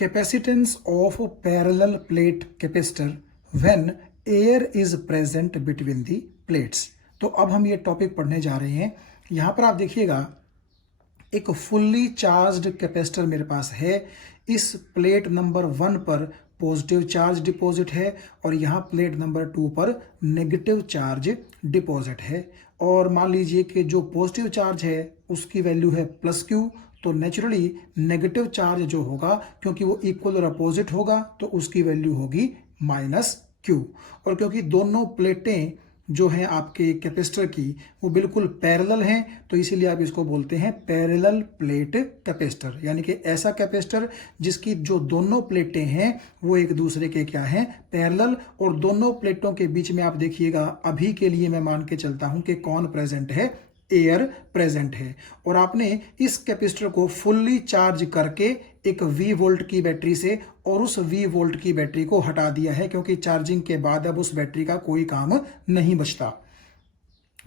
Capacitance of parallel plate capacitor when air is present between the plates. तो अब हम ये टॉपिक पढ़ने जा रहे हैं। यहां पर आप देखिएगा एक फुल्ली चार्ज्ड कैपेसिटर मेरे पास है। इस प्लेट नंबर 1 पर पॉजिटिव चार्ज डिपॉजिट है और यहाँ प्लेट नंबर 2 पर नेगेटिव चार्ज डिपॉजिट है। और मान लीजिए कि जो पॉजिटिव चार्ज है उसकी वैल्यू है +Q, तो नेचुरली नेगेटिव चार्ज जो होगा, क्योंकि वो इक्वल और अपोजिट होगा, तो उसकी वैल्यू होगी -Q। और क्योंकि दोनों प्लेटें जो हैं आपके कैपेसिटर की वो बिल्कुल पैरेलल हैं, तो इसीलिए आप इसको बोलते हैं पैरेलल प्लेट कैपेसिटर, यानी कि ऐसा कैपेसिटर जिसकी जो दोनों प्लेटें हैं वो एक दूसरे के क्या हैं, पैरेलल। और दोनों प्लेटों के बीच में आप देखिएगा, अभी के लिए मैं मान के चलता हूं कि कौन प्रेजेंट है, एयर प्रेजेंट है। और आपने इस कैपेसिटर को फुल्ली चार्ज करके एक V वोल्ट की बैटरी से और उस V वोल्ट की बैटरी को हटा दिया है, क्योंकि चार्जिंग के बाद अब उस बैटरी का कोई काम नहीं बचता।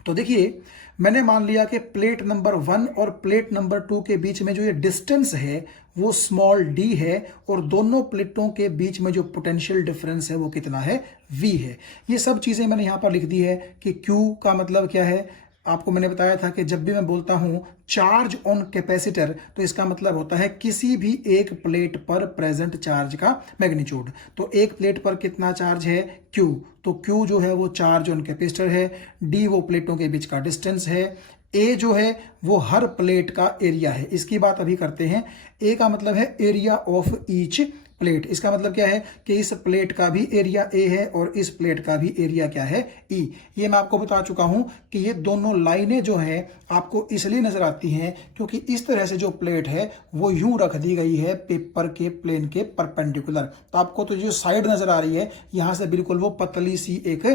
तो देखिए, मैंने मान लिया कि प्लेट नंबर 1 और प्लेट नंबर 2 के बीच में जो ये डिस्टेंस है वो स्मॉल d है, और दोनों प्लेटों के बीच में जो पोटेंशियल डिफरेंस है वो कितना है, V है। ये सब चीजें मैंने यहां पर लिख दी है कि Q का मतलब क्या है। आपको मैंने बताया था कि जब भी मैं बोलता हूं चार्ज ऑन कैपेसिटर, तो इसका मतलब होता है किसी भी एक प्लेट पर प्रेजेंट चार्ज का मैग्नीट्यूड। तो एक प्लेट पर कितना चार्ज है, Q, तो Q जो है वो चार्ज ऑन कैपेसिटर है, D वो प्लेटों के बीच का डिस्टेंस है, A जो है वो हर प्लेट का एरिया है। इसकी बात अभी करते हैं। A का मतलब है एरिया ऑफ ईच प्लेट। इसका मतलब क्या है कि इस प्लेट का भी एरिया A है और इस प्लेट का भी एरिया क्या है, E। ये मैं आपको बता चुका हूं कि ये दोनों लाइनें जो हैं आपको इसलिए नजर आती हैं क्योंकि इस तरह से जो प्लेट है वो यूं रख दी गई है पेपर के प्लेन के परपेंडिकुलर। तो आपको तो जो साइड नजर आ रही है यहां से बिल्कुल वो पतली सी एक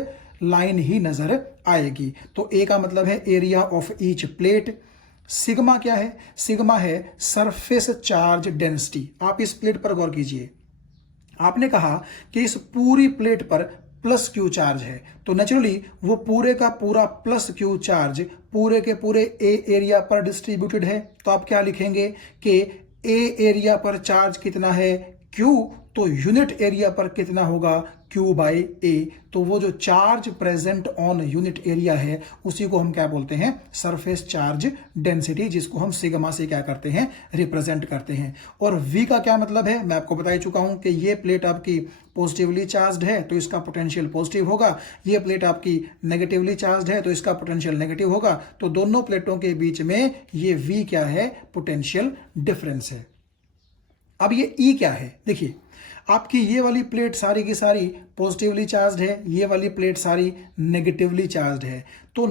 लाइन ही नजर आएगी। तो A का मतलब है area of each plate. Sigma क्या है, सिग्मा है सरफेस चार्ज डेंसिटी। आप इस प्लेट पर गौर कीजिए, आपने कहा कि इस पूरी प्लेट पर +Q चार्ज है, तो नेचुरली वो पूरे का पूरा +Q चार्ज पूरे के पूरे A एरिया पर डिस्ट्रीब्यूटेड है। तो आप क्या लिखेंगे कि A एरिया पर चार्ज कितना है, Q, तो यूनिट एरिया पर कितना होगा, Q/A। तो वो जो charge present on unit area है उसी को हम क्या बोलते हैं, सरफेस चार्ज डेंसिटी, जिसको हम सिग्मा से क्या करते हैं, रिप्रेजेंट करते हैं। और V का क्या मतलब है, मैं आपको बता ही चुका हूं कि ये प्लेट आपकी पॉजिटिवली चार्ज्ड है तो इसका पोटेंशियल पॉजिटिव होगा, ये प्लेट आपकी नेगेटिवली चार्ज्ड है तो इसका पोटेंशियल नेगेटिव होगा। तो दोनों प्लेटों के बीच में ये V क्या है, पोटेंशियल डिफरेंस है। अब ये E क्या है, देखिए आपकी ये वाली प्लेट सारी की सारी पॉजिटिवली चार्ज्ड है, ये वाली प्लेट सारी नेगेटिवली चार्ज्ड है। तो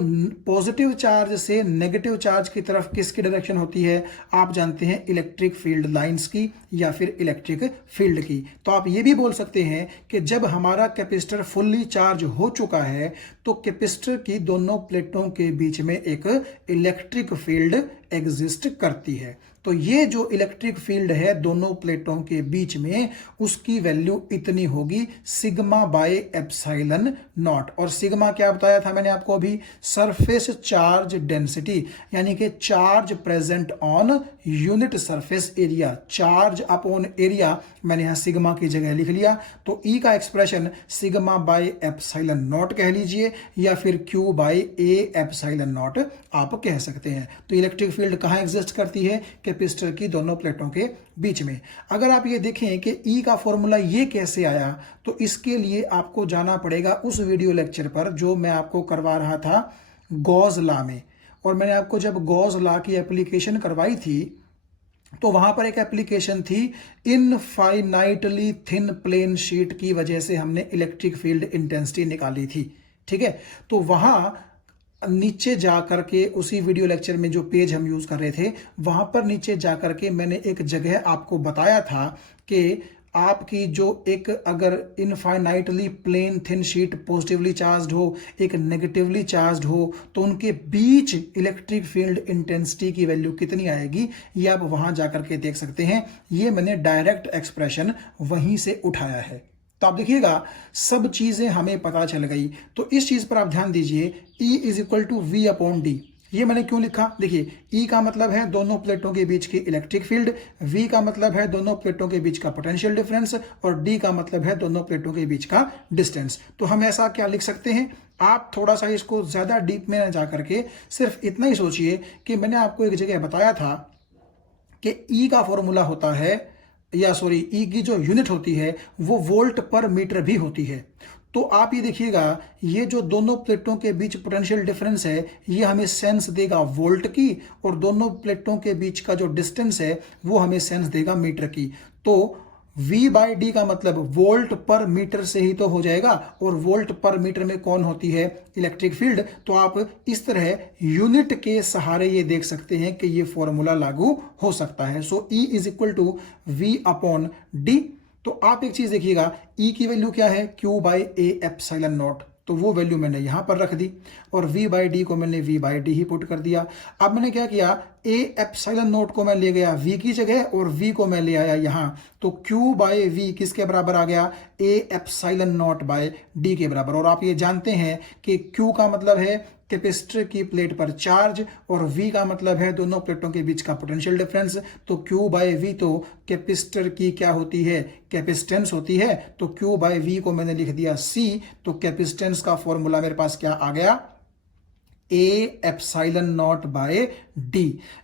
पॉजिटिव चार्ज से नेगेटिव चार्ज की तरफ किसकी डायरेक्शन होती है, आप जानते हैं इलेक्ट्रिक फील्ड लाइंस की या फिर इलेक्ट्रिक फील्ड की। तो आप ये भी बोल सकते हैं कि जब हमारा कैपेसिटर फुल्ली चार्ज हो चुका है तो कैपेसिटर की दोनों प्लेटों के बीच में एक इलेक्ट्रिक फील्ड एग्जिस्ट करती है। तो ये जो इलेक्ट्रिक फील्ड है दोनों प्लेटों के बीच में, उसकी वैल्यू इतनी होगी σ/ε0। और सिग्मा क्या बताया था मैंने आपको अभी, सरफेस चार्ज डेंसिटी, यानी कि charge present on unit surface area, charge upon area मैंने यहां सिग्मा की जगह लिख लिया। तो E का एक्सप्रेशन σ/ε0 कह लीजिए या फिर Q/A/ε0 आप कह सकते हैं। तो इलेक्ट्रिक फील्ड कहां एग्जिस्ट करती है, कैपेसिटर की दोनों प्लेटों के बीच में। अगर आप ये देखें कि E का फॉर्मूला ये कैसे आया, तो इसके लिए आपको जाना पड़ेगा उस वीडियो लेक्चर पर जो मैं आपको करवा रहा था गॉस लॉ में। और मैंने आपको जब गॉस लॉ की एप्लीकेशन करवाई थी तो वहां पर एक एप्लीकेशन थी, इनफाइनाइटली थिन प्लेन शीट की वजह से हमने इलेक्ट्रिक फील्ड इंटेंसिटी निकाली थी, ठीक है। तो वहां नीचे जाकर के उसी वीडियो लेक्चर में जो पेज हम यूज कर रहे थे वहां पर नीचे जाकर के मैंने एक जगह आपको बताया था कि आपकी जो एक अगर infinitely plane thin sheet positively charged हो, एक नेगेटिवली चार्ज्ड हो, तो उनके बीच इलेक्ट्रिक फील्ड इंटेंसिटी की वैल्यू कितनी आएगी, ये आप वहां जाकर के देख सकते हैं। ये मैंने डायरेक्ट एक्सप्रेशन वहीं से उठाया है। तो आप देखिएगा सब चीजें हमें पता चल गई। तो इस चीज पर आप ध्यान दीजिए, E = V/D। ये मैंने क्यों लिखा, देखिए E का मतलब है दोनों प्लेटों के बीच की इलेक्ट्रिक फील्ड, V का मतलब है दोनों प्लेटों के बीच का पोटेंशियल डिफरेंस और D का मतलब है दोनों प्लेटों के बीच का डिस्टेंस। तो हम ऐसा क्या लिख सकते हैं, आप थोड़ा सा इसको ज्यादा डीप में न जा करके सिर्फ इतना ही सोचिए कि मैंने आपको एक जगह बताया था कि E का फॉर्मूला होता है, या सॉरी E की जो यूनिट होती है वो वोल्ट पर मीटर भी होती है। तो आप ये देखिएगा, ये जो दोनों प्लेटों के बीच पोटेंशियल डिफरेंस है ये हमें सेंस देगा वोल्ट की, और दोनों प्लेटों के बीच का जो डिस्टेंस है वो हमें सेंस देगा मीटर की। तो V/D का मतलब वोल्ट पर मीटर से ही तो हो जाएगा, और वोल्ट पर मीटर में कौन होती है, इलेक्ट्रिक फील्ड। तो आप इस तरह यूनिट के सहारे ये देख सकते हैं कि ये फॉर्मूला लागू हो सकता है। So E is equal to V/D। तो आप एक चीज देखिएगा, E की वैल्यू क्या है, Q/A/ε0, तो वो वैल्यू मैंने यहां पर रख दी, और V/D को मैंने V/D ही पुट कर दिया। अब मैंने क्या किया, A/ε0 को मैं ले गया V की जगह और V को मैं ले आया यहां, तो Q/V किसके बराबर आ गया, A/ε0/D के बराबर। और आप ये जानते हैं कि Q का मतलब है कैपेसिटर की प्लेट पर चार्ज, और V का मतलब है दोनों प्लेटों के बीच का पोटेंशियल डिफरेंस। तो Q/V तो कैपेसिटर की क्या होती है, कैपेसिटेंस होती है। तो Q/V को मैंने लिख दिया C। तो कैपेसिटेंस का फॉर्मूला मेरे पास क्या आ गया, A/ε0/D,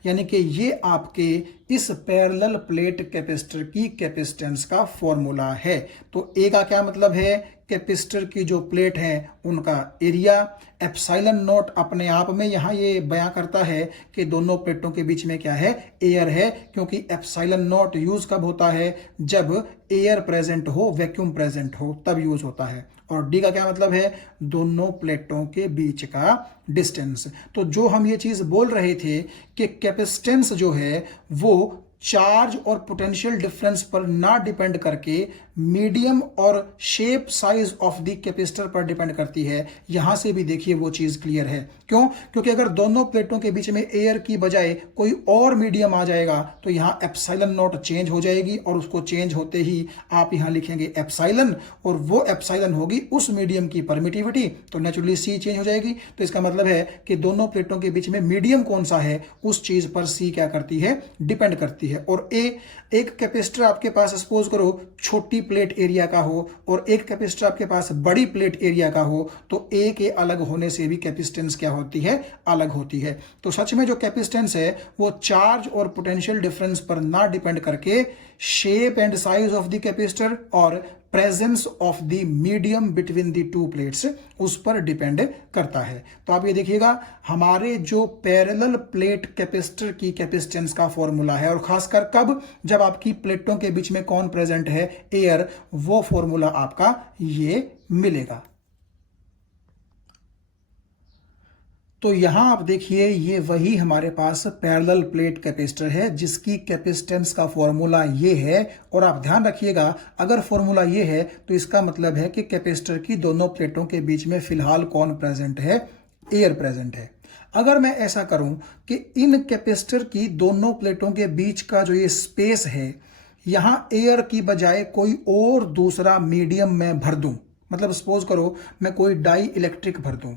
यानी कि ये आपके इस पैरेलल प्लेट कैपेसिटर की कैपेसिटेंस का फॉर्मूला है। तो A का क्या मतलब है, कैपेसिटर की जो प्लेट है उनका एरिया। ε0 अपने आप में यहां ये बयां करता है कि दोनों प्लेटों के बीच में क्या है, एयर है, क्योंकि ε0 यूज कब होता है, जब एयर प्रेजेंट हो, वैक्यूम प्रेजेंट हो, तब यूज होता है। और D का क्या मतलब है, दोनों प्लेटों के बीच का डिस्टेंस। तो जो हम ये चीज बोल रहे थे कि कैपेसिटेंस जो है वो चार्ज और पोटेंशियल डिफरेंस पर ना डिपेंड करके मीडियम और shape size of the capacitor पर डिपेंड करती है, यहां से भी देखिए वो चीज क्लियर है। क्यों, क्योंकि अगर दोनों प्लेटों के बीच में एयर की बजाय कोई और मीडियम आ जाएगा तो यहां ε0 चेंज हो जाएगी, और उसको चेंज होते ही आप यहां लिखेंगे एप्सिलॉन, और वो एप्सिलॉन होगी उस मीडियम की परमिटिविटी, तो नेचुरली C चेंज हो जाएगी। तो इसका मतलब है कि दोनों प्लेटों के बीच में मीडियम कौन सा है उस चीज पर C क्या करती है, डिपेंड करती है। और एक कैपेसिटर आपके पास सपोज करो छोटी प्लेट एरिया का हो, और एक कैपेसिटर आपके पास बड़ी प्लेट एरिया का हो, तो A के अलग होने से भी कैपेसिटेंस क्या होती है, अलग होती है। तो सच में जो कैपेसिटेंस है वो चार्ज और पोटेंशियल डिफरेंस पर ना डिपेंड करके shape and size of the capacitor और presence of the medium between the two plates उस पर डिपेंड करता है। तो आप ये देखिएगा, हमारे जो पैरेलल प्लेट कैपेसिटर की कैपेसिटेंस का फॉर्मूला है, और खासकर कब, जब आपकी प्लेटों के बीच में कौन प्रेजेंट है, एयर, वो फॉर्मूला आपका ये मिलेगा। तो यहां आप देखिए, ये वही हमारे पास पैरेलल प्लेट कैपेसिटर है जिसकी कैपेसिटेंस का फॉर्मूला ये है। और आप ध्यान रखिएगा, अगर फॉर्मूला ये है तो इसका मतलब है कि कैपेसिटर की दोनों प्लेटों के बीच में फिलहाल कौन प्रेजेंट है, एयर प्रेजेंट है। अगर मैं ऐसा करूं कि इन कैपेसिटर की दोनों प्लेटों के बीच का जो ये स्पेस है, यहां एयर की बजाय कोई और दूसरा मीडियम मैं भर दूं, मतलब सपोज करो मैं कोई डाई इलेक्ट्रिक भर दूं।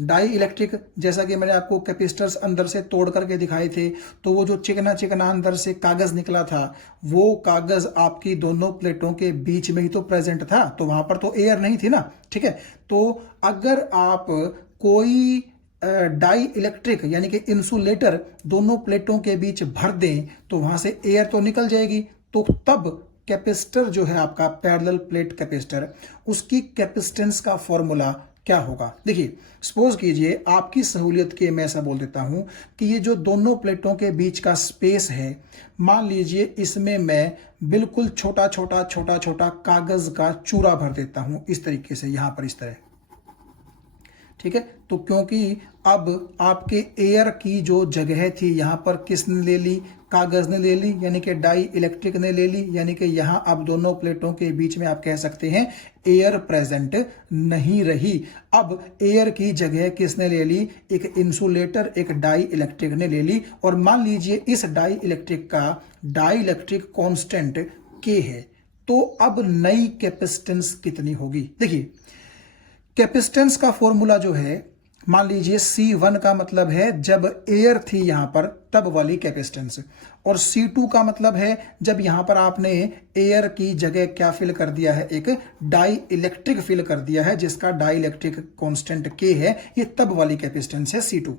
डाई इलेक्ट्रिक, जैसा कि मैंने आपको कैपेसिटर्स अंदर से तोड़ करके दिखाए थे, तो वो जो चिकना चिकना अंदर से कागज निकला था, वो कागज आपकी दोनों प्लेटों के बीच में ही तो प्रेजेंट था, तो वहां पर तो एयर नहीं थी ना, ठीक है। तो अगर आप कोई डाई इलेक्ट्रिक यानी कि इंसुलेटर दोनों प्लेटों के बीच भर दें तो वहां से एयर तो निकल जाएगी। तो तब कैपेसिटर जो है आपका पैरेलल प्लेट कैपेसिटर, उसकी कैपेसिटेंस का फॉर्मूला क्या होगा। देखिए, सपोज कीजिए आपकी सहूलियत के मैं ऐसा बोल देता हूं कि ये जो दोनों प्लेटों के बीच का स्पेस है, मान लीजिए इसमें मैं बिल्कुल छोटा छोटा छोटा छोटा कागज का चूरा भर देता हूं, इस तरीके से, यहां पर इस तरह, ठीक है। तो क्योंकि अब आपके एयर की जो जगह थी यहां पर किसने ले ली, कागज ने ले ली, यानी कि डाई इलेक्ट्रिक ने ले ली, यानी कि यहां अब दोनों प्लेटों के बीच में आप कह सकते हैं एयर प्रेजेंट नहीं रही। अब एयर की जगह किसने ले ली, एक इंसुलेटर, एक डाई इलेक्ट्रिक ने ले ली। और मान लीजिए इस डाई इलेक्ट्रिक का डाई इलेक्ट्रिक कांस्टेंट के है, तो अब नई कैपेसिटेंस कितनी होगी। देखिए, कैपेसिटेंस का फॉर्मूला जो है मान लीजिए C1 का मतलब है जब एयर थी यहां पर तब वाली कैपेसिटेंस, और C2 का मतलब है जब यहां पर आपने एयर की जगह क्या फिल कर दिया है, एक डाई इलेक्ट्रिक फिल कर दिया है जिसका डाई इलेक्ट्रिक कॉन्स्टेंट K है, ये तब वाली कैपेसिटेंस है C2।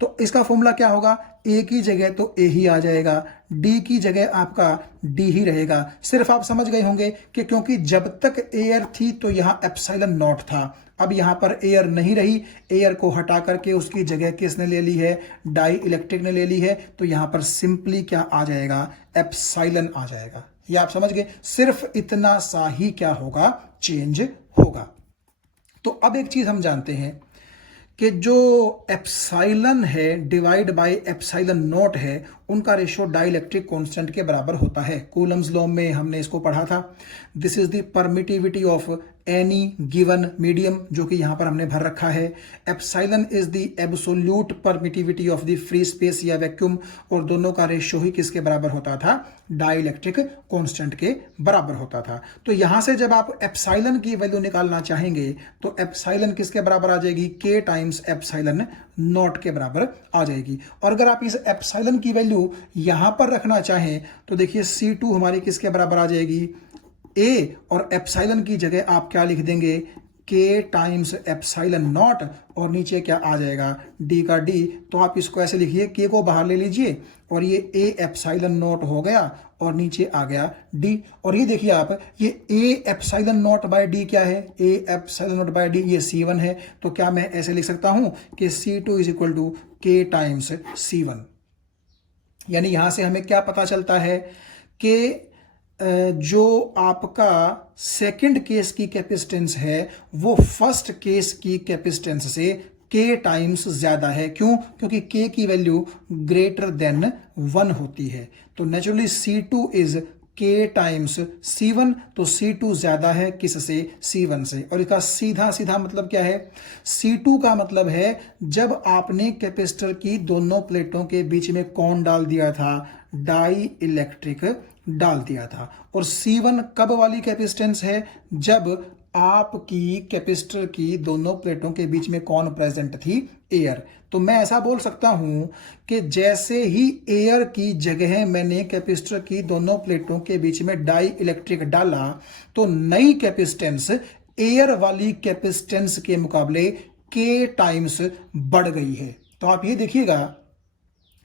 तो इसका फॉर्मूला क्या होगा, ए की जगह तो ए ही आ जाएगा, डी की जगह आपका डी ही रहेगा। सिर्फ आप समझ गए होंगे कि क्योंकि जब तक एयर थी तो यहां एप्सिलॉन नॉट था, अब यहां पर एयर नहीं रही, एयर को हटा करके उसकी जगह किसने ले ली है, डाई इलेक्ट्रिक ने ले ली है, तो यहां पर सिंपली क्या आ जाएगा, एप्सिलॉन आ जाएगा। ये आप समझ गए, सिर्फ इतना सा ही क्या होगा, चेंज होगा। तो अब एक चीज हम जानते हैं कि जो एप्सिलॉन है डिवाइड बाय एप्सिलॉन नॉट है, उनका रेशियो डाइलेक्ट्रिक कांस्टेंट के बराबर होता है। कूलम्स लॉ में हमने इसको पढ़ा था। This is the permittivity of any given medium, जो कि यहां पर हमने भर रखा है। Epsilon is the absolute permittivity of the free space या वैक्यूम, और दोनों का रेशियो ही किसके बराबर होता था, डाइलेक्ट्रिक कांस्टेंट के बराबर होता था। तो यहां से जब आप एप्सिलॉन की वैल्यू निकालना चाहेंगे तो एप्सिलॉन किसके बराबर आ जाएगी, K टाइम्स एप्सिलॉन नॉट के बराबर आ जाएगी। और अगर आप इस एप्सिलॉन की वैल्यू यहां पर रखना चाहें तो देखिए C2 हमारी किसके बराबर आ जाएगी, A, और एप्सिलॉन की जगह आप क्या लिख देंगे, K टाइम्स एप्सिलॉन नॉट, और नीचे क्या आ जाएगा, D का D। तो आप इसको ऐसे लिखिए, K को बाहर ले लीजिए और ये A एप्सिलॉन नॉट हो गया और नीचे आ गया D। और ये देखिए आप, ये A epsilon not by D क्या है, A epsilon not by D ये C1 है। तो क्या मैं ऐसे लिख सकता हूं कि C2 is equal to K times C1। यानी यहां से हमें क्या पता चलता है कि जो आपका सेकंड केस की कैपेसिटेंस है वो फर्स्ट केस की कैपेसिटेंस से K टाइम्स ज्यादा है। क्यों, क्योंकि K की वैल्यू ग्रेटर देन 1 होती है। तो naturally C2 is K times C1, तो C2 ज्यादा है किससे, C1 से। और इसका सीधा सीधा मतलब क्या है, C2 का मतलब है जब आपने कैपेसिटर की दोनों प्लेटों के बीच में कौन डाल दिया था, डाई इलेक्ट्रिक डाल दिया था। और C1 कब वाली कैपेसिटेंस है, जब आपकी कैपेसिटर की दोनों प्लेटों के बीच में कौन प्रेजेंट थी, एयर। तो मैं ऐसा बोल सकता हूं कि जैसे ही एयर की जगह मैंने कैपेसिटर की दोनों प्लेटों के बीच में डाई इलेक्ट्रिक डाला तो नई कैपेसिटेंस एयर वाली कैपेसिटेंस के मुकाबले K टाइम्स बढ़ गई है। तो आप ये देखिएगा,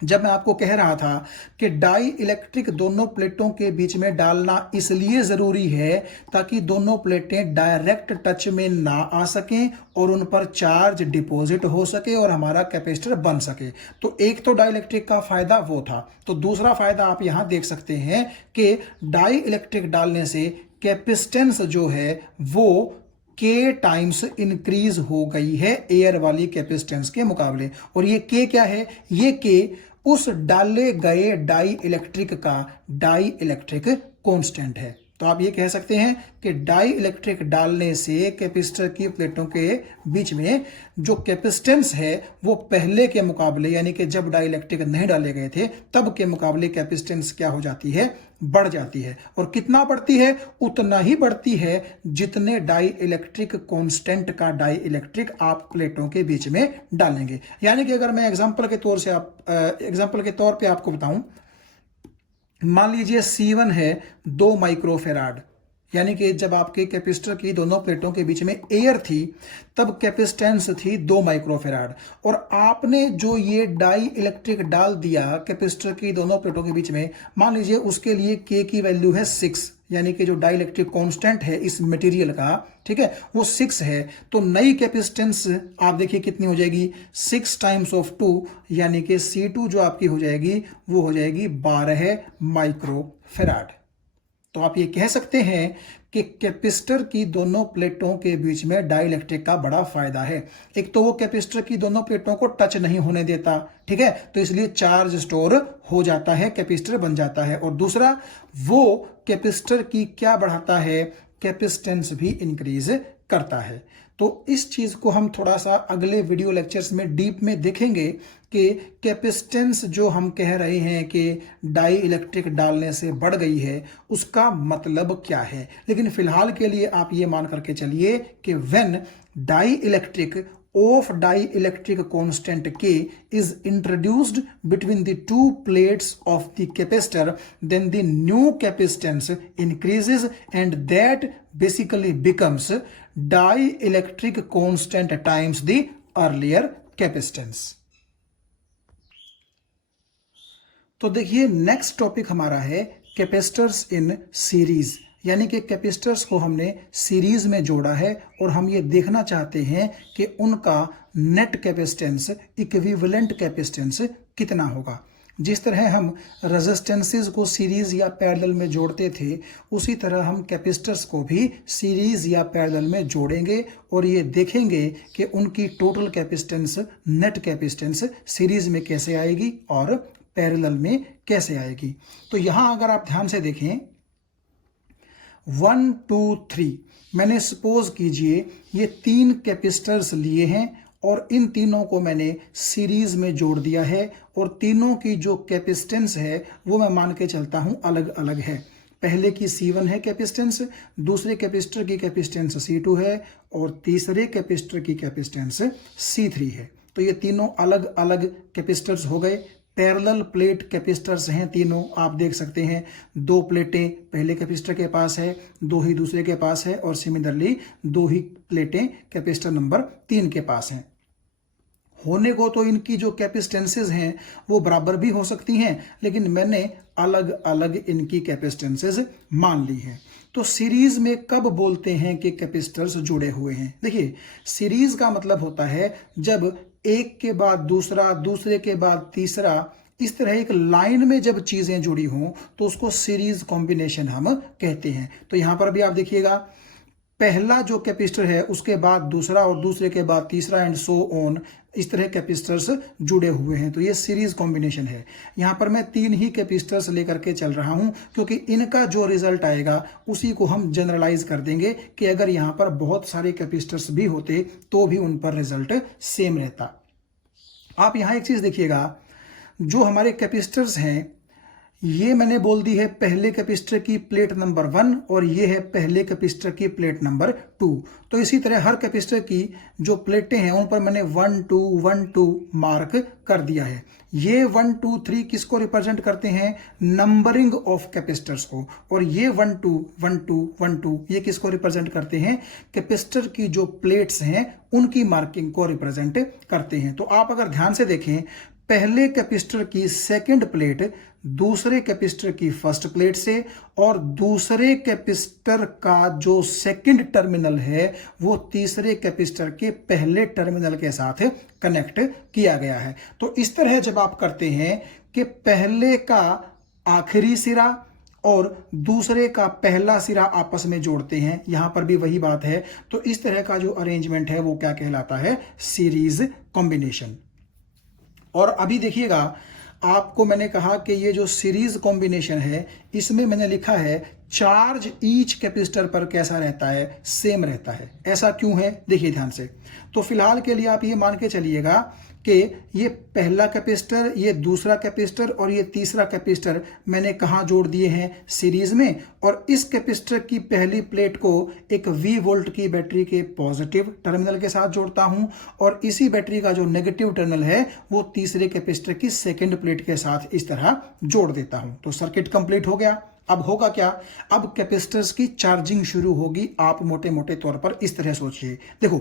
जब मैं आपको कह रहा था कि डाई इलेक्ट्रिक दोनों प्लेटों के बीच में डालना इसलिए जरूरी है ताकि दोनों प्लेटें डायरेक्ट टच में ना आ सकें और उन पर चार्ज डिपॉजिट हो सके और हमारा कैपेसिटर बन सके। तो एक तो डाई इलेक्ट्रिक का फायदा वो था। तो दूसरा फायदा आप यहां देख सकते हैं कि डाई इलेक्ट्रिक डालने से कैपेसिटेंस जो है वो K टाइम्स इंक्रीज हो गई है एयर वाली कैपेसिटेंस के मुकाबले। और ये K क्या है, ये K उस डाले गए डाई इलेक्ट्रिक का डाई इलेक्ट्रिक कांस्टेंट है। तो आप ये कह सकते हैं कि डाई इलेक्ट्रिक डालने से कैपेसिटर की प्लेटों के बीच में जो कैपेसिटेंस है वो पहले के मुकाबले, यानी कि जब डाई इलेक्ट्रिक नहीं डाले गए थे तब के मुकाबले कैपेसिटेंस क्या हो जाती है, बढ़ जाती है। और कितना बढ़ती है, उतना ही बढ़ती है जितने डाई इलेक्ट्रिक कांस्टेंट का डाई इलेक्ट्रिक आप प्लेटों के बीच में डालेंगे। यानी कि अगर मैं एग्जांपल के तौर पे आपको बताऊं, मान लीजिए C1 है 2 माइक्रोफेराड, यानी कि जब आपके कैपेसिटर की दोनों प्लेटों के बीच में एयर थी तब कैपेसिटेंस थी 2 माइक्रोफेराड, और आपने जो ये डाई इलेक्ट्रिक डाल दिया कैपेसिटर की दोनों प्लेटों के बीच में, मान लीजिए उसके लिए K की वैल्यू है 6, यानी कि जो डाई इलेक्ट्रिक कांस्टेंट है इस मटेरियल का, ठीक है, वो 6 है। तो नई कैपेसिटेंस आप देखिए कितनी हो जाएगी, 6 टाइम्स ऑफ 2, यानी कि C2 जो आपकी हो जाएगी वो हो जाएगी 12 माइक्रोफेराड। तो आप ये कह सकते हैं कि कैपेसिटर की दोनों प्लेटों के बीच में डाइलेक्ट्रिक का बड़ा फायदा है। एक तो वो कैपेसिटर की दोनों प्लेटों को टच नहीं होने देता, ठीक है, तो इसलिए चार्ज स्टोर हो जाता है, कैपेसिटर बन जाता है। और दूसरा, वो कैपेसिटर की क्या बढ़ाता है, कैपेसिटेंस भी इंक्रीज करता है। तो इस चीज को हम थोड़ा सा अगले वीडियो लेक्चर्स में डीप में देखेंगे कि कैपेसिटेंस जो हम कह रहे हैं कि डाई इलेक्ट्रिक डालने से बढ़ गई है उसका मतलब क्या है। लेकिन फिलहाल के लिए आप ये मान करके चलिए कि when dielectric of dielectric constant K is introduced between the two plates of the capacitor, then the new capacitance increases and that basically becomes dielectric constant times the earlier capacitance. तो देखिए next topic हमारा है capacitors in series, यानी कि capacitors को हमने series में जोड़ा है और हम ये देखना चाहते हैं कि उनका नेट कैपेसिटेंस इक्विवेलेंट कैपेसिटेंस कितना होगा। जिस तरह हम रेजिस्टेंसेस को सीरीज या पैरेलल में जोड़ते थे, उसी तरह हम कैपेसिटर्स को भी सीरीज या पैरेलल में जोड़ेंगे और ये देखेंगे कि उनकी total capacitance net capacitance series में कैसे आएगी और पैरेलल में कैसे आएगी। तो यहां अगर आप ध्यान से देखें 1 2 3, मैंने सपोज कीजिए ये 3 कैपेसिटर्स लिए हैं और इन तीनों को मैंने सीरीज में जोड़ दिया है और तीनों की जो कैपेसिटेंस है वो मैं मान के चलता हूं अलग अलग है। पहले की C1 है कैपेसिटेंस, दूसरे कैपेसिटर की कैपेसिटेंस C2 है और तीसरे कैपेसिटर की कैपेसिटेंस C3 है। तो ये तीनों अलग अलग कैपेसिटर्स हो गए। पैरेलल प्लेट कैपेसिटर्स हैं तीनों, आप देख सकते हैं 2 प्लेटें पहले कैपेसिटर के पास है, 2 ही दूसरे के पास है और सिमिलरली 2 ही प्लेटें कैपेसिटर नंबर 3 के पास हैं। होने को तो इनकी जो कैपेसिटेंसेस हैं वो बराबर भी हो सकती हैं, लेकिन मैंने अलग अलग इनकी कैपेसिटेंसेस मान ली हैं। तो सीरीज में कब बोलते हैं कि कैपेसिटर्स जुड़े हुए हैं? देखिए सीरीज का मतलब होता है जब एक के बाद दूसरा, दूसरे के बाद तीसरा, इस तरह एक लाइन में जब चीजें जुड़ी हों तो उसको सीरीज कॉम्बिनेशन हम कहते हैं। तो यहां पर भी आप देखिएगा पहला जो कैपेसिटर है उसके बाद दूसरा और दूसरे के बाद तीसरा एंड सो ऑन, इस तरह कैपेसिटर्स जुड़े हुए हैं, तो ये सीरीज कॉम्बिनेशन है। यहां पर मैं 3 ही कैपेसिटर्स लेकर के चल रहा हूं क्योंकि इनका जो रिजल्ट आएगा उसी को हम जनरलाइज कर देंगे कि अगर यहां पर बहुत सारे कैपेसिटर्स भी होते तो भी उन पर रिजल्ट सेम रहता। आप यहां एक चीज देखिएगा, जो हमारे कैपेसिटर्स हैं ये मैंने बोल दी है पहले कैपेसिटर की प्लेट नंबर 1 और ये है पहले कैपेसिटर की प्लेट नंबर 2। तो इसी तरह हर कैपेसिटर की जो प्लेटें हैं उन पर मैंने 1 2 1 2 मार्क कर दिया है। ये 1 2 3 किसको रिप्रेजेंट करते हैं? नंबरिंग ऑफ कैपेसिटर्स को। और ये 1 2 1 2 1 2 ये किसको रिप्रेजेंट करते हैं? कैपेसिटर की जो प्लेट्स हैं उनकी मार्किंग को रिप्रेजेंट करते हैं। तो आप अगर ध्यान से देखें, पहले कैपेसिटर की सेकंड प्लेट दूसरे कैपेसिटर की फर्स्ट प्लेट से और दूसरे कैपेसिटर का जो सेकंड टर्मिनल है वो तीसरे कैपेसिटर के पहले टर्मिनल के साथ कनेक्ट किया गया है। तो इस तरह जब आप करते हैं कि पहले का आखिरी सिरा और दूसरे का पहला सिरा आपस में जोड़ते हैं, यहां पर भी वही बात है। तो इस तरह का जो अरेंजमेंट है वो क्या कहलाता है? Series combination. और अभी देखिएगा, आपको मैंने कहा कि ये जो सीरीज कॉम्बिनेशन है इसमें मैंने लिखा है चार्ज ईच कैपेसिटर पर कैसा रहता है? सेम रहता है। ऐसा क्यों है? देखिए ध्यान से। तो फिलहाल के लिए आप ये मान के चलिएगा कि ये पहला कैपेसिटर, ये दूसरा कैपेसिटर और ये तीसरा कैपेसिटर मैंने कहाँ जोड़ दिए हैं? सीरीज में। और इस कैपेसिटर की पहली प्लेट को एक V वोल्ट की बैटरी के पॉजिटिव टर्मिनल के साथ जोड़ता हूं और इसी बैटरी का जो नेगेटिव टर्मिनल है वो तीसरे कैपेसिटर की सेकेंड प्लेट के साथ इस तरह जोड़ देता हूं। तो सर्किट कंप्लीट हो गया। अब होगा क्या? अब कैपेसिटर्स की चार्जिंग शुरू होगी। आप मोटे मोटे तौर पर इस तरह सोचिए। देखो,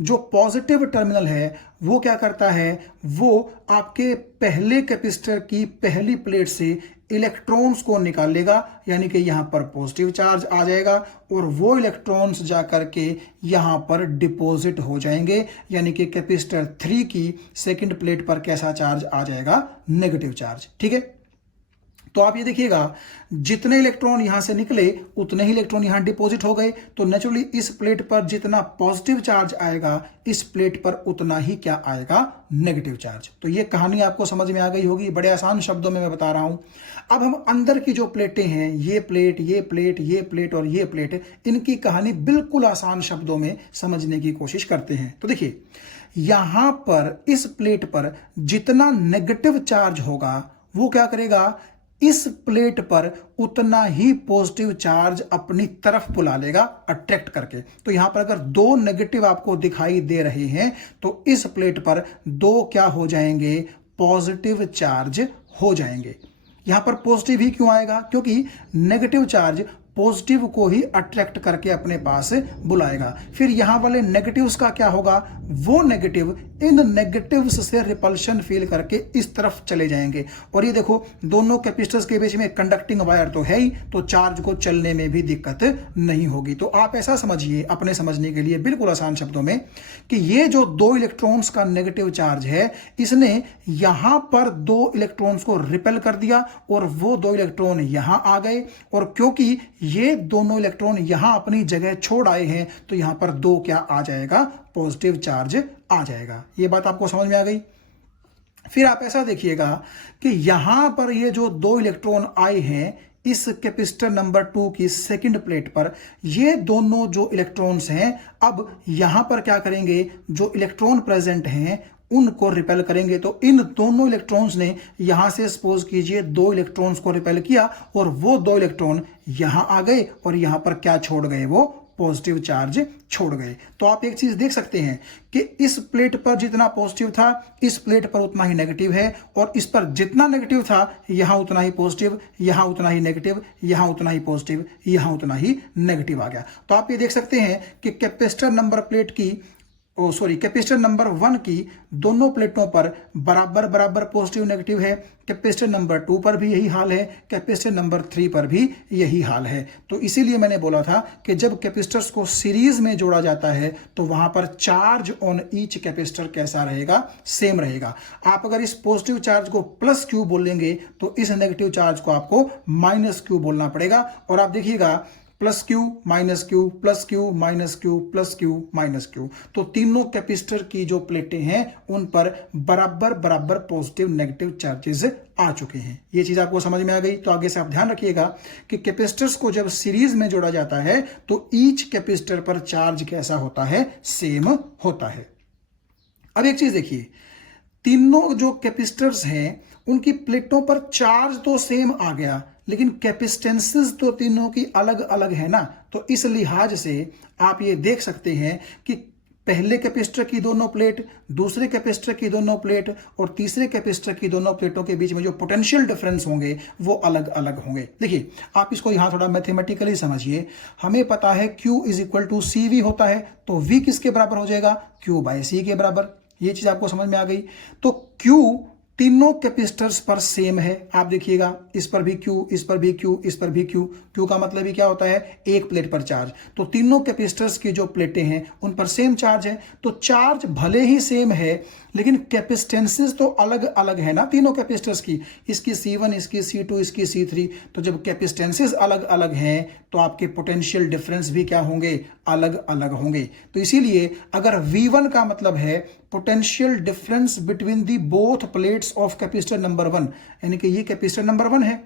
जो पॉजिटिव टर्मिनल है वो क्या करता है? वो आपके पहले कैपेसिटर की पहली प्लेट से इलेक्ट्रॉन्स को निकालेगा, यानी कि यहां पर पॉजिटिव चार्ज आ जाएगा और वो इलेक्ट्रॉन्स जाकर के यहां पर डिपॉजिट हो जाएंगे, यानी कि कैपेसिटर 3 की सेकंड प्लेट पर कैसा चार्ज आ जाएगा? Negative charge. ठीक है। तो आप ये देखिएगा, जितने इलेक्ट्रॉन यहां से निकले उतने ही इलेक्ट्रॉन यहां डिपॉजिट हो गए। तो नेचुरली इस प्लेट पर जितना पॉजिटिव चार्ज आएगा इस प्लेट पर उतना ही क्या आएगा? Negative charge. तो ये कहानी आपको समझ में आ गई होगी। बड़े आसान शब्दों में मैं बता रहा हूं। अब हम अंदर की जो प्लेटें हैं, ये प्लेट, ये प्लेट, ये प्लेट और ये प्लेट, इनकी कहानी बिल्कुल आसान शब्दों में समझने की कोशिश करते हैं। तो देखिए, यहां पर इस प्लेट पर जितना नेगेटिव चार्ज होगा वो क्या करेगा? इस प्लेट पर उतना ही पॉजिटिव चार्ज अपनी तरफ बुला लेगा अट्रैक्ट करके। तो यहां पर अगर दो नेगेटिव आपको दिखाई दे रहे हैं तो इस प्लेट पर दो क्या हो जाएंगे, पॉजिटिव चार्ज हो जाएंगे। यहां पर पॉजिटिव ही क्यों आएगा, क्योंकि नेगेटिव चार्ज पॉजिटिव को ही अट्रैक्ट करके अपने पास बुलाएगा। फिर यहां वाले नेगेटिव्स का क्या होगा, वो नेगेटिव इन नेगेटिव्स से रिपल्शन फील करके इस तरफ चले जाएंगे। और ये देखो दोनों कैपेसिटर्स के बीच में कंडक्टिंग वायर तो है ही, तो चार्ज को चलने में भी दिक्कत नहीं होगी। तो आप ऐसा समझिए अपने समझने के लिए बिल्कुल आसान शब्दों में कि ये जो दो इलेक्ट्रॉन्स का नेगेटिव चार्ज है, इसने यहां पर दो इलेक्ट्रॉन्स को रिपेल कर दिया और वो दो इलेक्ट्रॉन यहां आ गए। और क्योंकि ये दोनों इलेक्ट्रॉन यहां अपनी जगह छोड़ आए हैं तो यहां पर दो क्या आ जाएगा, पॉजिटिव चार्ज आ जाएगा। ये बात आपको समझ में आ गई। फिर आप ऐसा देखिएगा कि यहां पर ये जो दो इलेक्ट्रॉन आए हैं इस कैपेसिटर नंबर 2 की सेकंड प्लेट पर, ये दोनों जो इलेक्ट्रॉन्स हैं अब यहां पर क्या करेंगे, जो इलेक्ट्रॉन प्रेजेंट हैं उनको रिपेल करेंगे। तो इन दोनों इलेक्ट्रॉन्स ने यहां से सपोज कीजिए दो इलेक्ट्रॉन्स को रिपेल किया और वो दो इलेक्ट्रॉन यहां आ गए और यहां पर क्या छोड़ गए, वो पॉजिटिव चार्ज छोड़ गए। तो आप एक चीज देख सकते हैं कि इस प्लेट पर जितना पॉजिटिव था इस प्लेट पर उतना ही नेगेटिव है, और इस पर जितना नेगेटिव था यहां उतना ही पॉजिटिव, यहां उतना ही नेगेटिव, यहां उतना ही पॉजिटिव, यहां उतना ही नेगेटिव आ गया। तो आप ये देख सकते हैं कि कैपेसिटर नंबर प्लेट की कैपेसिटर नंबर 1 की दोनों प्लेटों पर बराबर बराबर पॉजिटिव नेगेटिव है। कैपेसिटर नंबर 2 पर भी यही हाल है, कैपेसिटर नंबर 3 पर भी यही हाल है। तो इसीलिए मैंने बोला था कि जब कैपेसिटर्स को सीरीज में जोड़ा जाता है तो वहां पर चार्ज ऑन ईच कैपेसिटर कैसा रहेगा, सेम रहेगा। आप अगर इस पॉजिटिव चार्ज को प्लस क्यू बोलेंगे तो इस नेगेटिव चार्ज को आपको माइनस क्यू बोलना पड़ेगा। और आप देखिएगा plus Q minus Q plus Q minus Q plus Q minus Q, तो तीनों कैपेसिटर की जो प्लेटें हैं उन पर बराबर बराबर पॉजिटिव नेगेटिव चार्जेस आ चुके हैं। ये चीज आपको समझ में आ गई। तो आगे से आप ध्यान रखिएगा कि कैपेसिटर्स को जब सीरीज में जोड़ा जाता है तो ईच कैपेसिटर पर चार्ज कैसा होता है, सेम होता है। अब एक चीज देखिए, तीनों जो कैपेसिटर्स हैं उनकी प्लेटों पर चार्ज तो सेम आ गया, लेकिन कैपेसिटेंसेस तो तीनों की अलग अलग है ना। तो इस लिहाज से आप ये देख सकते हैं कि पहले कैपेसिटर की दोनों प्लेट, दूसरे कैपेसिटर की दोनों प्लेट और तीसरे कैपेसिटर की दोनों प्लेटों के बीच में जो पोटेंशियल डिफरेंस होंगे वो अलग अलग होंगे। देखिए आप इसको यहां थोड़ा मैथमेटिकली समझिए। हमें पता है Q is equal to CV होता है, तो V किसके बराबर हो जाएगा, Q बाय C के बराबर। ये चीज आपको समझ में आ गई। तो Q तीनों कैपेसिटर्स पर सेम है। आप देखिएगा इस पर भी Q, इस पर भी Q, इस पर भी Q। Q का मतलब ही क्या होता है, एक प्लेट पर चार्ज। तो तीनों कैपेसिटर्स की जो प्लेटें हैं उन पर सेम चार्ज है। तो चार्ज भले ही सेम है लेकिन कैपेसिटेंसेस तो अलग अलग है ना तीनों कैपेसिटर्स की, इसकी C1, इसकी C2, इसकी C3। तो जब कैपेसिटेंसेस अलग अलग हैं तो आपके पोटेंशियल डिफरेंस भी क्या होंगे, अलग अलग होंगे। तो इसीलिए अगर V1 का मतलब है potential difference between the both plates of capacitor number 1, यानी कि ये कैपेसिटर नंबर 1 है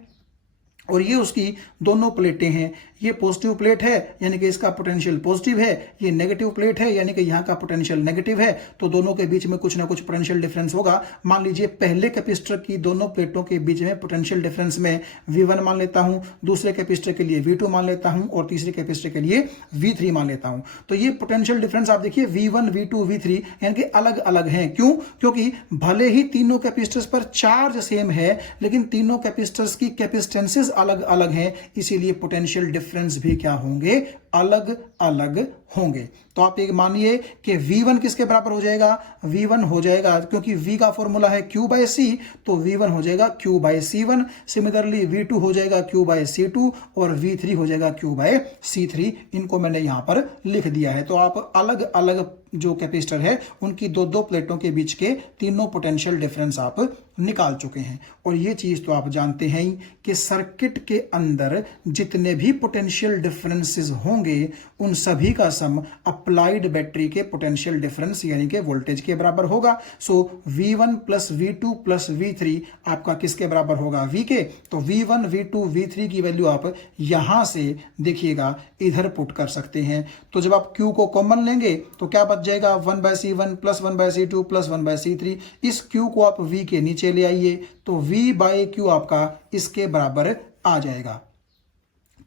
और ये उसकी दोनों प्लेटें हैं। ये पॉजिटिव प्लेट है यानी कि इसका पोटेंशियल पॉजिटिव है, ये नेगेटिव प्लेट है यानी कि यहाँ का पोटेंशियल नेगेटिव है। तो दोनों के बीच में कुछ ना कुछ पोटेंशियल डिफरेंस होगा। मान लीजिए पहले कैपेसिटर की दोनों प्लेटों के बीच में पोटेंशियल डिफरेंस में V1 मान लेता हूं, दूसरे कैपेसिटर के लिए V2 मान लेता हूं और तीसरे कैपेसिटर के लिए V3 मान लेता हूं। तो ये पोटेंशियल डिफरेंस आप देखिए V1, V2, V3 यानी कि अलग अलग हैं। क्यों? क्योंकि भले ही तीनों कैपेसिटर्स पर चार्ज सेम है लेकिन तीनों कैपेसिटर्स की कैपेसिटेंसेस अलग अलग हैं, इसीलिए पोटेंशियल डिफरेंस भी क्या होंगे, अलग अलग होंगे। तो आप एक मानिए कि V1 किसके बराबर हो जाएगा, V1 हो जाएगा, क्योंकि V का फॉर्मूला है Q बाय C, तो V1 हो जाएगा Q bye C1। Similarly V2 हो जाएगा Q बाय C2 और V3 हो जाएगा Q बाय C3। इनको मैंने यहां पर लिख दिया है। तो आप अलग अलग जो कैपेसिटर है उनकी दो दो प्लेटों के बीच के तीनों पोटेंशियल डिफरेंस आप निकाल चुके हैं। और ये चीज तो आप जानते हैं ही कि सर्किट के अंदर जितने भी पोटेंशियल डिफरेंसेस होंगे होंगे उन सभी का सम अप्लाइड बैटरी के पोटेंशियल डिफरेंस यानी कि वोल्टेज के बराबर होगा। सो V1 plus V2 plus V3 आपका किसके बराबर होगा? V के। तो V1 V2 V3 की वैल्यू आप यहां से देखिएगा इधर पुट कर सकते हैं। तो जब आप Q को कॉमन लेंगे तो क्या बच जाएगा? 1/C1 plus 1/C2 plus 1/C3। इस Q को आप V के नीचे ले आइए तो V/Q आपका इसके बराबर आ जाएगा।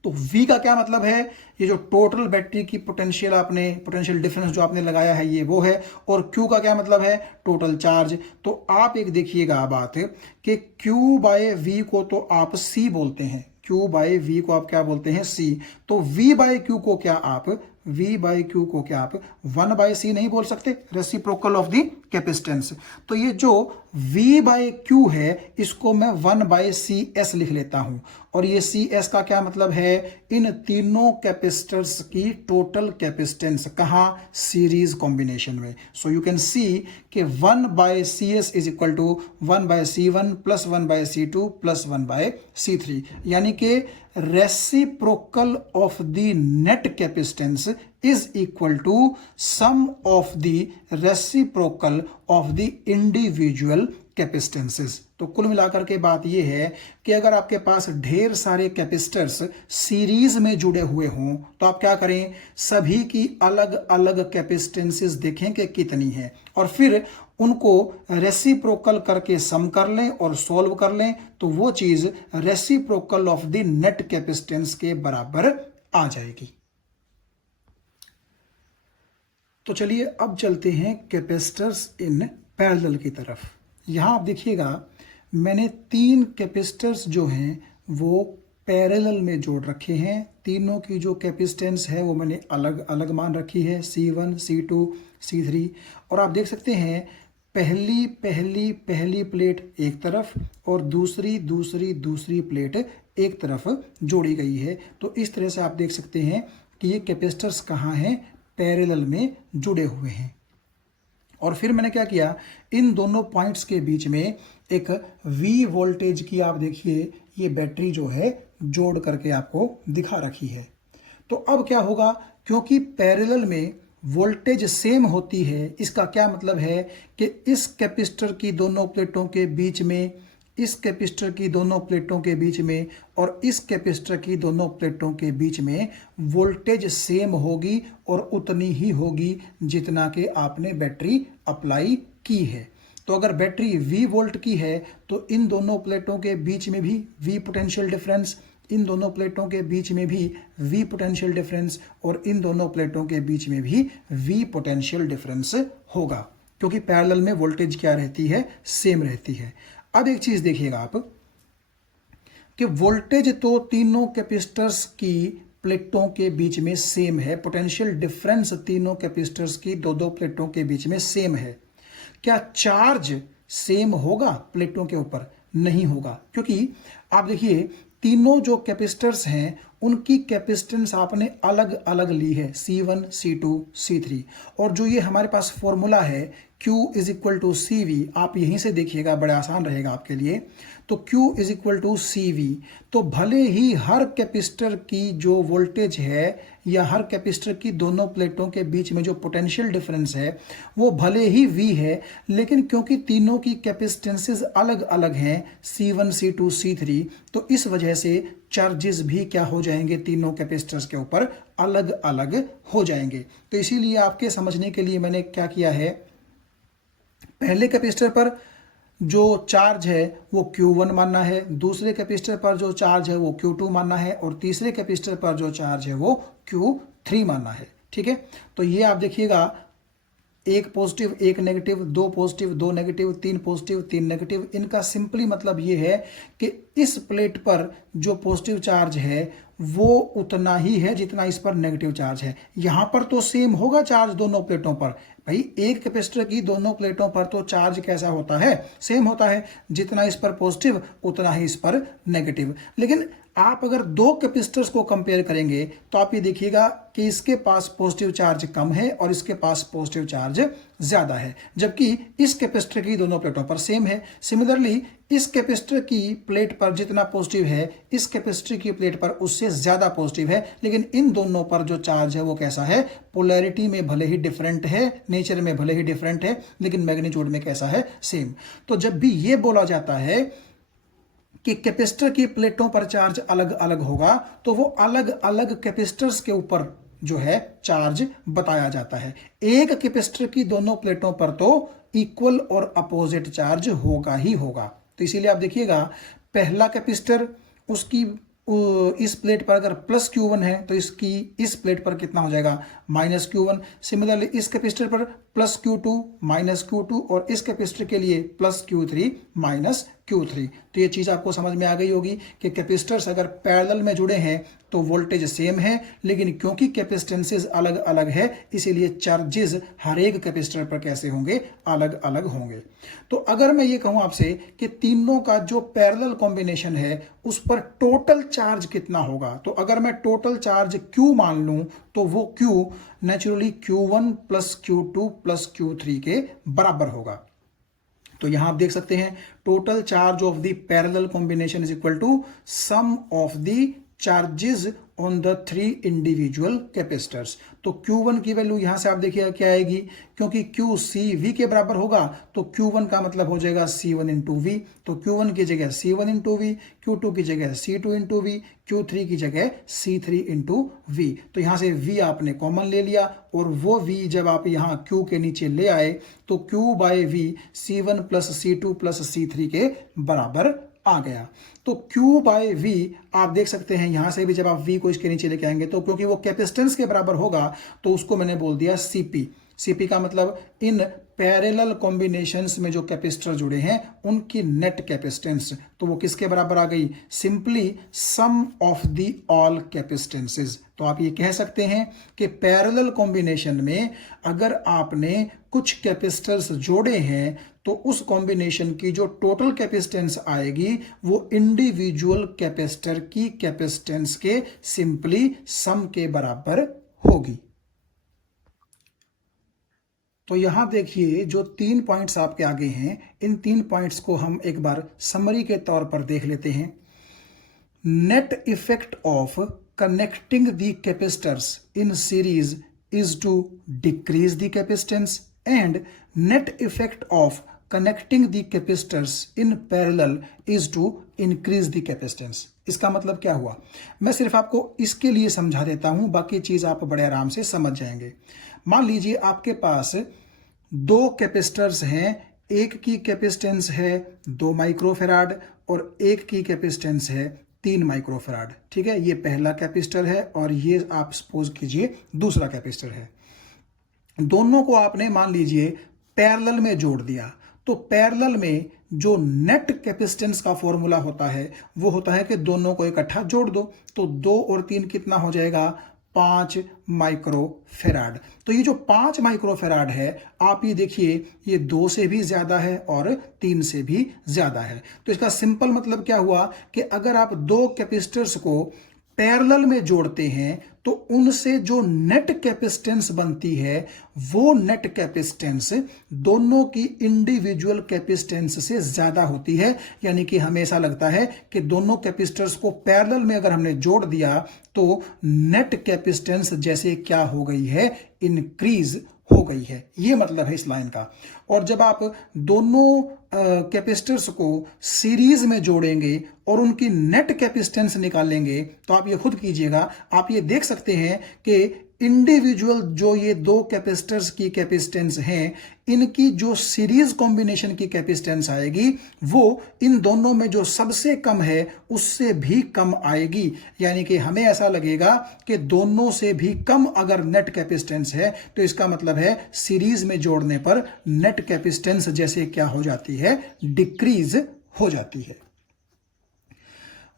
तो V का क्या मतलब है? ये जो टोटल बैटरी की पोटेंशियल डिफरेंस जो आपने लगाया है ये वो है। और Q का क्या मतलब है? Total charge. तो आप एक देखिएगा बात कि Q/V को तो आप C बोलते हैं, Q/V को आप क्या बोलते हैं? C। तो V/Q को क्या आप 1/C नहीं बोल सकते? Reciprocal of the capacitance. तो ये जो V/Q है इसको मैं 1/CS लिख लेता हूं। और ये CS का क्या मतलब है? इन तीनों कैपेसिटर्स की टोटल कैपेसिटेंस। कहां? सीरीज कॉम्बिनेशन में। सो यू कैन सी कि 1/CS is equal to 1/C1 plus 1/C2 plus 1/C3 यानी कि reciprocal of the net capacitance is equal to sum of the reciprocal of the individual capacitances. तो कुल मिलाकर के बात यह है कि अगर आपके पास ढेर सारे कैपेसिटर्स सीरीज में जुड़े हुए हों तो आप क्या करें? सभी की अलग अलग कैपेसिटेंसेस देखें कि कितनी है और फिर उनको रेसिप्रोकल करके सम कर लें और सॉल्व कर लें तो वो चीज reciprocal of the net capacitance के बराबर आ जाएगी। तो चलिए अब चलते हैं कैपेसिटर्स इन पैरेलल की तरफ। यहां आप देखिएगा मैंने 3 कैपेसिटर्स जो हैं वो पैरेलल में जोड़ रखे हैं। तीनों की जो कैपेसिटेंस है वो मैंने अलग अलग मान रखी है, C1 C2 C3। और आप देख सकते हैं पहली प्लेट एक तरफ और दूसरी प्लेट एक तरफ जोड़ी गई है। तो इस तरह से आप देख सकते हैं कि ये कैपेसिटर्स कहाँ हैं? पैरेलल में जुड़े हुए हैं। और फिर मैंने क्या किया? इन दोनों पॉइंट्स के बीच में एक V वोल्टेज की आप देखिए ये बैटरी जो है जोड़ करके आपको दिखा रखी है। तो अब क्या होगा? क्योंकि पैरेलल में वोल्टेज सेम होती है, इसका क्या मतलब है कि इस कैपेसिटर की दोनों प्लेटों के बीच में, इस कैपेसिटर की दोनों प्लेटों के बीच में और इस कैपेसिटर की दोनों प्लेटों के बीच में वोल्टेज सेम होगी और उतनी ही होगी जितना कि आपने बैटरी अप्लाई की है। तो अगर बैटरी V वोल्ट की है तो इन दोनों प्लेटों के बीच में भी V पोटेंशियल डिफरेंस, इन दोनों प्लेटों के बीच में भी V पोटेंशियल डिफरेंस और इन दोनों प्लेटों के बीच में भी V पोटेंशियल डिफरेंस होगा, क्योंकि पैरेलल में वोल्टेज क्या रहती है? सेम रहती है। अब एक चीज देखिएगा आप कि वोल्टेज तो तीनों कैपेसिटर्स की प्लेटों के बीच में सेम है, पोटेंशियल डिफरेंस तीनों कैपेसिटर्स की दो प्लेटों के बीच में सेम है। क्या चार्ज सेम होगा प्लेटों के ऊपर? नहीं होगा, क्योंकि आप देखिए तीनों जो कैपेसिटर्स हैं उनकी कैपेसिटेंस आपने अलग अलग ली है, C1 C2 C3। और जो ये हमारे पास फॉर्मूला है Q is equal to CV, आप यहीं से देखिएगा, बड़ा आसान रहेगा आपके लिए। तो Q is equal to CV। तो भले ही हर कैपेसिटर की जो वोल्टेज है या हर कैपेसिटर की दोनों प्लेटों के बीच में जो पोटेंशियल डिफरेंस है वो भले ही V है, लेकिन क्योंकि तीनों की कैपेसिटेंसेस अलग अलग हैं, C1 C2 C3, तो इस वजह से चार्जेस भी क्या हो जाएंगे? तीनों कैपेसिटर्स के ऊपर अलग अलग हो जाएंगे। तो इसीलिए आपके समझने के लिए मैंने क्या किया है, पहले कैपेसिटर पर जो चार्ज है वो Q1 मानना है, दूसरे कैपेसिटर पर जो चार्ज है वो Q2 मानना है और तीसरे कैपेसिटर पर जो चार्ज है वो Q3 मानना है। ठीक है, तो ये आप देखिएगा, एक पॉजिटिव एक नेगेटिव, दो पॉजिटिव दो नेगेटिव, तीन पॉजिटिव तीन नेगेटिव। इनका सिंपली मतलब ये है कि इस प्लेट पर जो पॉजिटिव चार्ज है वो उतना ही है जितना इस पर नेगेटिव चार्ज है। यहां पर तो सेम होगा चार्ज दोनों प्लेटों पर। भाई एक कैपेसिटर की दोनों प्लेटों पर तो चार्ज कैसा होता है? सेम होता है, जितना इस पर पॉजिटिव उतना ही इस पर नेगेटिव। लेकिन आप अगर दो कैपेसिटर्स को कंपेयर करेंगे तो आप ये देखिएगा कि इसके पास पॉजिटिव चार्ज कम है और इसके पास पॉजिटिव चार्ज ज्यादा है, जबकि इस कैपेसिटर की दोनों प्लेटों पर सेम है। सिमिलरली इस कैपेसिटर की प्लेट पर जितना पॉजिटिव है इस कैपेसिटर की प्लेट पर उससे ज्यादा पॉजिटिव है, लेकिन इन दोनों पर जो चार्ज है वो कैसा है, पोलैरिटी में भले ही डिफरेंट है, नेचर में भले ही डिफरेंट है, लेकिन मैग्नीट्यूड में कैसा है, सेम। तो जब भी ये बोला जाता है कि कैपेसिटर की प्लेटों पर चार्ज अलग अलग होगा, तो वो अलग अलग कैपेसिटर्स के ऊपर जो है चार्ज बताया जाता है। एक कैपेसिटर की दोनों प्लेटों पर तो इक्वल और अपोजिट चार्ज होगा ही होगा। तो इसीलिए आप देखिएगा पहला कैपेसिटर उसकी इस प्लेट पर अगर प्लस Q1 है तो इसकी इस प्लेट पर कितना हो जाएगा, माइनस Q1। सिमिलरली इस कैपेसिटर पर प्लस Q2 माइनस Q2 और इस कैपेसिटर के लिए प्लस Q3 माइनस Q3। तो ये चीज आपको समझ में आ गई होगी कि कैपेसिटर्स अगर पैरेलल में जुड़े हैं तो वोल्टेज सेम है, लेकिन क्योंकि कैपेसिटेंसेस अलग अलग है इसीलिए चार्जेस हर एक कैपेसिटर पर कैसे होंगे, अलग अलग होंगे। तो अगर मैं ये कहूं आपसे कि तीनों का जो पैरेलल कॉम्बिनेशन है उस पर टोटल चार्ज कितना होगा, तो अगर मैं टोटल चार्ज Q मान लूं तो वो Q naturally Q1 plus Q2 plus Q3 के बराबर होगा। तो यहां आप देख सकते हैं total charge of the parallel combination is equal to sum of the charges on the three individual capacitors. तो Q1 की वैल्यू यहां से आप देखिएगा क्या आएगी, क्योंकि Q CV के बराबर होगा तो Q1 का मतलब हो जाएगा C1 इंटू वी। तो Q1 की जगह C1 इंटू वी, Q2 की जगह C2 इंटू वी, Q3 की जगह C3 इंटू वी। तो यहां से V आपने कॉमन ले लिया और वो V जब आप यहां Q के नीचे ले आए तो Q by V C1 plus C2 plus C3 के बराबर आ गया। तो Q बाय V आप देख सकते हैं यहां से भी जब आप V को इसके नीचे लेके आएंगे तो क्योंकि वो कैपेसिटेंस के बराबर होगा तो उसको मैंने बोल दिया CP। CP का मतलब इन पैरेलल कॉम्बिनेशंस में जो कैपेसिटर जुड़े हैं उनकी नेट कैपेसिटेंस, तो वो किसके बराबर आ गई, simply sum of the all capacitances. तो आप ये कह सकते हैं कि पैरेलल कॉम्बिनेशन में अगर आपने कुछ कैपेसिटर्स जोड़े हैं तो उस कॉम्बिनेशन की जो टोटल कैपेसिटेंस आएगी वो इंडिविजुअल कैपेसिटर की कैपेसिटेंस के सिंपली सम के बराबर होगी। तो यहां देखिए जो 3 पॉइंट्स आपके आगे हैं, इन 3 पॉइंट्स को हम एक बार समरी के तौर पर देख लेते हैं। Net effect of connecting the capacitors in series is to decrease the capacitance and net effect of connecting the capacitors in parallel is to increase the capacitance. इसका मतलब क्या हुआ, मैं सिर्फ आपको इसके लिए समझा देता हूं, बाकी चीज आप बड़े आराम से समझ जाएंगे। मान लीजिए आपके पास 2 कैपेसिटर्स हैं, एक की कैपेसिटेंस है 2 माइक्रोफेराड और एक की कैपेसिटेंस है 3 माइक्रोफेराड। ठीक है, ये पहला कैपेसिटर है और ये आप सपोज कीजिए दूसरा कैपेसिटर है। दोनों को आपने मान लीजिए पैरेलल में जोड़ दिया, तो पैरेलल में जो नेट कैपेसिटेंस का फॉर्मूला होता है वो होता है कि दोनों को इकट्ठा जोड़ दो, तो 2 और 3 कितना हो जाएगा, 5 माइक्रोफेराड। तो ये जो 5 माइक्रोफेराड है आप ये देखिए ये 2 से भी ज्यादा है और 3 से भी ज्यादा है। तो इसका सिंपल मतलब क्या हुआ कि अगर आप 2 कैपेसिटर्स को पैरेलल में जोड़ते हैं तो उनसे जो नेट कैपेसिटेंस बनती है वो नेट कैपेसिटेंस दोनों की इंडिविजुअल कैपेसिटेंस से ज्यादा होती है। यानी कि हमें ऐसा लगता है कि दोनों कैपेसिटर्स को पैरेलल में अगर हमने जोड़ दिया तो नेट कैपेसिटेंस जैसे क्या हो गई है, इंक्रीज हो गई है। ये मतलब है इस लाइन का। और जब आप दोनों कैपेसिटर्स को सीरीज में जोड़ेंगे और उनकी नेट कैपेसिटेंस निकालेंगे तो आप ये खुद कीजिएगा, आप ये देख सकते हैं कि इंडिविजुअल जो ये 2 कैपेसिटर्स की कैपेसिटेंस हैं इनकी जो सीरीज कॉम्बिनेशन की कैपेसिटेंस आएगी वो इन दोनों में जो सबसे कम है उससे भी कम आएगी। यानी कि हमें ऐसा लगेगा कि दोनों से भी कम अगर नेट कैपेसिटेंस है तो इसका मतलब है सीरीज में जोड़ने पर नेट कैपेसिटेंस जैसे क्या हो जाती है, डिक्रीज हो जाती है।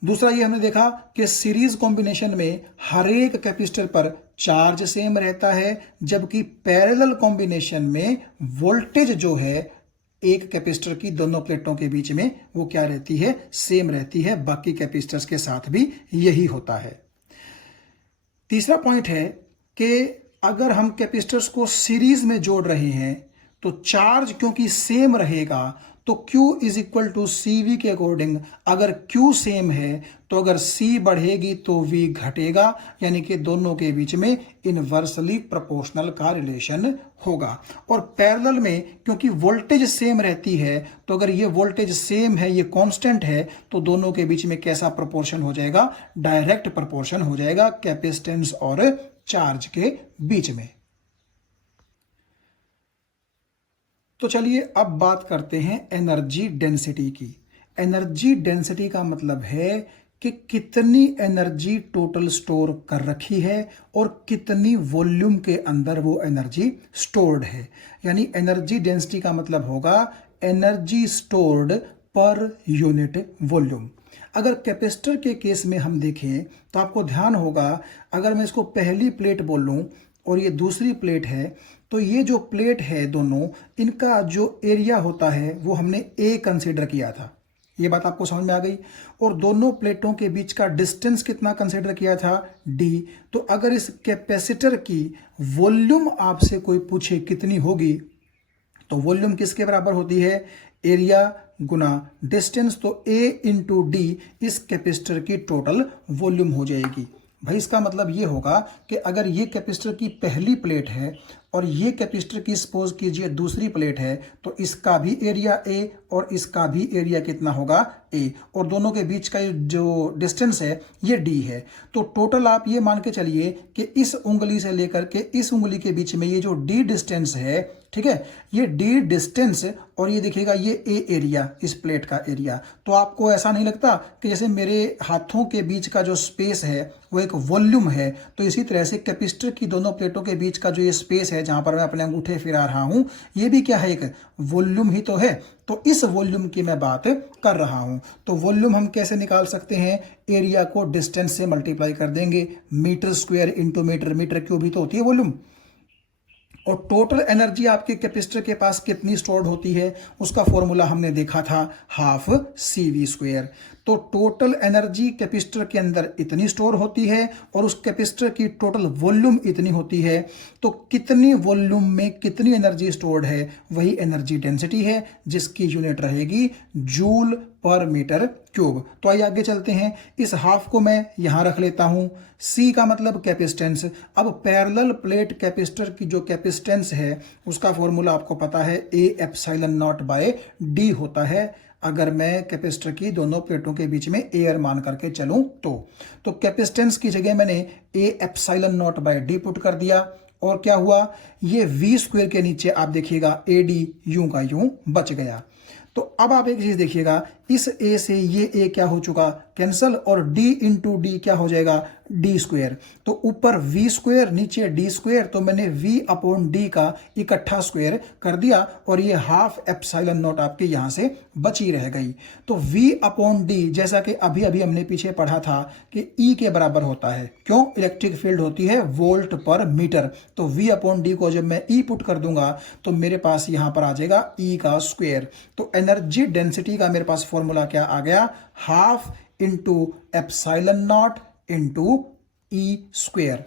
दूसरा ये हमने देखा कि सीरीज कॉम्बिनेशन में हर एक कैपेसिटर पर चार्ज सेम रहता है, जबकि पैरेलल कॉम्बिनेशन में वोल्टेज जो है एक कैपेसिटर की दोनों प्लेटों के बीच में वो क्या रहती है, सेम रहती है। बाकी कैपेसिटर्स के साथ भी यही होता है। तीसरा पॉइंट है कि अगर हम कैपेसिटर्स को सीरीज में जोड़ रहे हैं तो चार्ज क्योंकि सेम रहेगा तो Q is equal to CV के अकॉर्डिंग अगर Q सेम है तो अगर C बढ़ेगी तो V घटेगा, यानी कि दोनों के बीच में इनवर्सली प्रोपोर्शनल का रिलेशन होगा। और पैरेलल में क्योंकि वोल्टेज सेम रहती है तो अगर ये वोल्टेज सेम है, ये कांस्टेंट है, तो दोनों के बीच में कैसा प्रोपोर्शन हो जाएगा? डायरेक्ट प्रोपोर्शन हो जाएगा कैपेसिटेंस और चार्ज के बीच में। तो चलिए अब बात करते हैं एनर्जी डेंसिटी की। एनर्जी डेंसिटी का मतलब है कि कितनी एनर्जी टोटल स्टोर कर रखी है और कितनी वॉल्यूम के अंदर वो एनर्जी स्टोर्ड है। यानी एनर्जी डेंसिटी का मतलब होगा energy stored per unit volume. अगर कैपेसिटर के केस में हम देखें तो आपको ध्यान होगा, अगर मैं इसको पहली प्लेट बोल लूं और ये दूसरी प्लेट है, तो ये जो प्लेट है दोनों, इनका जो एरिया होता है वो हमने A कंसीडर किया था। ये बात आपको समझ में आ गई। और दोनों प्लेटों के बीच का डिस्टेंस कितना कंसीडर किया था? D। तो अगर इस कैपेसिटर की वॉल्यूम आपसे कोई पूछे कितनी होगी, तो वॉल्यूम किसके बराबर होती है? एरिया गुना डिस्टेंस। तो A इंटू D इस कैपेसिटर की टोटल वॉल्यूम हो जाएगी। भाई इसका मतलब ये होगा कि अगर ये कैपेसिटर की पहली प्लेट है और ये कैपेसिटर की सपोज कीजिए दूसरी प्लेट है, तो इसका भी एरिया A और इसका भी एरिया कितना होगा? A। और दोनों के बीच का जो डिस्टेंस है ये D है। तो टोटल आप ये मान के चलिए कि इस उंगली से लेकर के इस उंगली के बीच में ये जो D डिस्टेंस है, ठीक है, ये D डिस्टेंस और ये देखिएगा ये A एरिया, इस प्लेट का एरिया। तो आपको ऐसा नहीं लगता कि जैसे मेरे हाथों के बीच का जो स्पेस है वो एक वॉल्यूम है, तो इसी तरह से कैपेसिटर की दोनों प्लेटों के बीच का जो ये स्पेस है जहां पर मैं अपने अंगूठे फिरा रहा हूं, ये भी क्या है? एक वॉल्यूम ही तो है। तो इस वॉल्यूम की मैं बात कर रहा हूं। तो वॉल्यूम हम कैसे निकाल सकते हैं? एरिया को डिस्टेंस से मल्टीप्लाई कर देंगे, metre square into metre, metre cube ही तो होती है वॉल्यूम। और टोटल एनर्जी आपके कैपेसिटर के पास कितनी स्टोर्ड होती है, उसका फॉर्मूला हमने देखा था हाफ CV स्क्वायर। तो टोटल एनर्जी कैपेसिटर के अंदर इतनी स्टोर होती है और उस कैपेसिटर की टोटल वॉल्यूम इतनी होती है। तो कितनी वॉल्यूम में कितनी एनर्जी स्टोर्ड है, वही एनर्जी डेंसिटी है, जिसकी यूनिट रहेगी जूल पर मीटर क्यूब। तो आइए आगे चलते हैं। इस हाफ को मैं यहां रख लेता हूं। C का मतलब कैपेसिटेंस। अब पैरेलल प्लेट कैपेसिटर की जो कैपेसिटेंस है उसका फॉर्मूला आपको पता है A epsilon not by D होता है, अगर मैं कैपेसिटर की दोनों प्लेटों के बीच में एयर मान करके चलूं तो कैपेसिटेंस की जगह मैंने A epsilon not by D put कर दिया। और क्या हुआ? ये V स्क्वायर के नीचे आप देखिएगा AD यूं का यूं बच गया। तो अब आप एक चीज देखिएगा, इस A से ये A क्या हो चुका? कैंसल। और D इंटू डी क्या हो जाएगा? D square. तो ऊपर V स्क्वायर नीचे D स्क्वायर, तो मैंने V अपॉन D का इकट्ठा स्क्वायर कर दिया और ये हाफ एप्सिलॉन नॉट आपके यहां से बची रह गई। तो V अपॉन D, जैसा कि अभी अभी हमने पीछे पढ़ा था कि E के बराबर होता है। क्यों? इलेक्ट्रिक फील्ड होती है वोल्ट पर मीटर। तो V अपॉन D को जब मैं E पुट कर दूंगा तो मेरे पास यहां पर आ जाएगा E का स्क्वायर। तो एनर्जी डेंसिटी का मेरे पास फॉर्मूला क्या आ गया? Half into epsilon not into E square.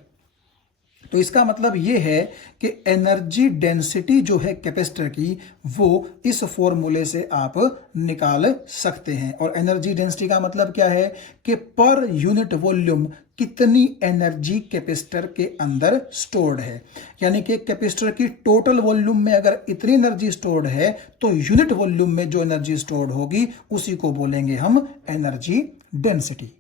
तो इसका मतलब यह है कि एनर्जी डेंसिटी जो है कैपेसिटर की, वो इस फॉर्मूले से आप निकाल सकते हैं। और एनर्जी डेंसिटी का मतलब क्या है कि पर यूनिट वॉल्यूम कितनी एनर्जी कैपेसिटर के अंदर स्टोर्ड है। यानी कि कैपेसिटर की टोटल वॉल्यूम में अगर इतनी एनर्जी स्टोर्ड है तो यूनिट वॉल्यूम में जो एनर्जी स्टोर्ड होगी उसी को बोलेंगे हम एनर्जी डेंसिटी।